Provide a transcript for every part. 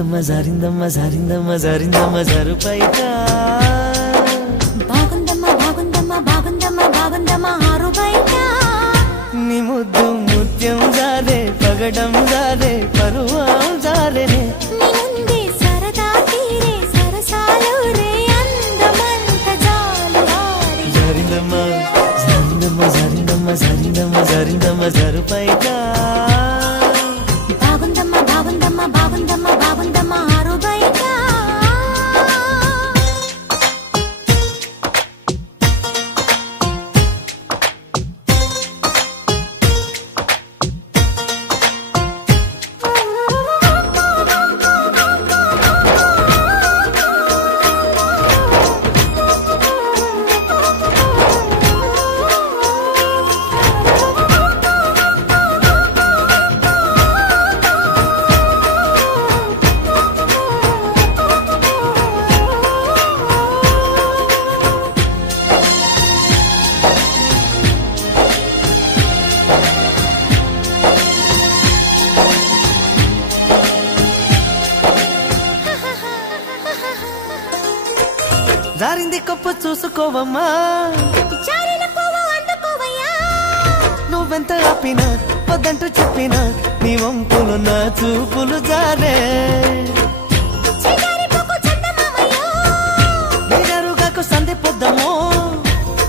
జారిందమ్మ జారిందమ్మ జారిందమ్మ జారుపైట బాగుందమ్మా బాగుందమ్మా బాగుందమ్మా బాగుందమ్మా ఆరు బయట నీ ముద్దు ముత్యం జారే పగడం జారే పరువం జారేనే నీ ముందే సరదా తీరే సరసాలు రే అందమంత జాలు ఆరే జారిందమ్మ జారిందమ్మ జారిందమ్మ జారిందమ్మ జారిందమ్మ జారుపైట బాగుందమ్మా బాగుందమ్మా బాగుందమ్మా బాగుందమ్మా ఆరు బయట జారింది కొప్పు చూసుకోవమ్మా జారిన పువ్వు అందుకోవయ్యా నువ్వెంత ఆపినా వద్దంటూ చెప్పినా నీ వంపులు నా చూపులు జారే చిగారి పువ్వు చందమామయ్యో నీడరుగాకు సంధి పొద్దమో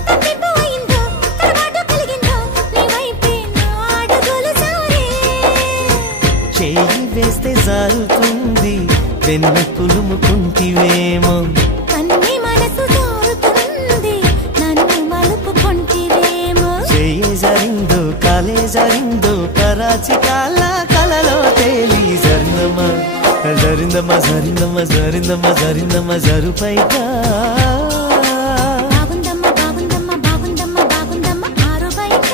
తప్పిపు అయిందో తడబాటు కలిగిందో నీ వైపే నా అడుగులు సారే చేయి వేస్తే జారుతుంది వెన్న పులుముకుంటివేమో కన్ని మనసు జారుతుంది నన్ను మలుపుకొంటివేమో చేయి జారిందో కాలే జారిందో కరాచి కాల కలలో తేలి జరినమ్మ జారిందమ్మ జారిందమ్మ జారిందమ్మ జారిందమ్మ జారుపైట బాగుందమ్మా బాగుందమ్మా బాగుందమ్మా బాగుందమ్మా ఆరు బయట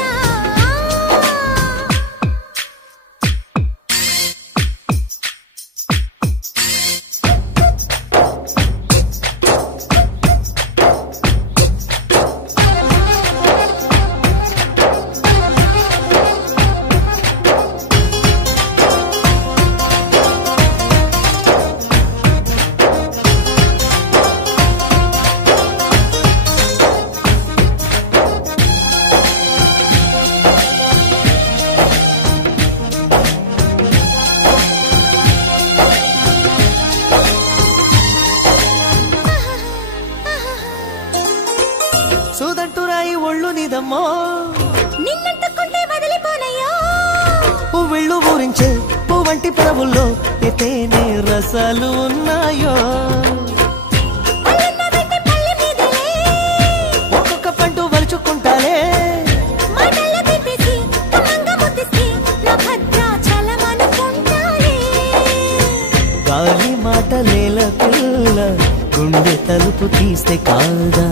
సూదంటురాయి ఒళ్ళు నీదమ్మో నిన్నట్టుకుంటే వదిలిపోనయ్యో పువ్విళ్ళు ఊరించే పువ్వంటి పరవుల్లో ఎతేనే రసాలు ఉన్నాయో పల్లెన్న వెంటే పల్లె మీదలే ఒక్కొక్క పండు వలుచుకుంటాలే మాటల్లో తిప్పేసి కమంగా ముద్దిస్తే నా భద్రాచలమనుకుంటానే గాలి మాటలేల పిల్ల గుండె తలుపు తీస్తే కాదా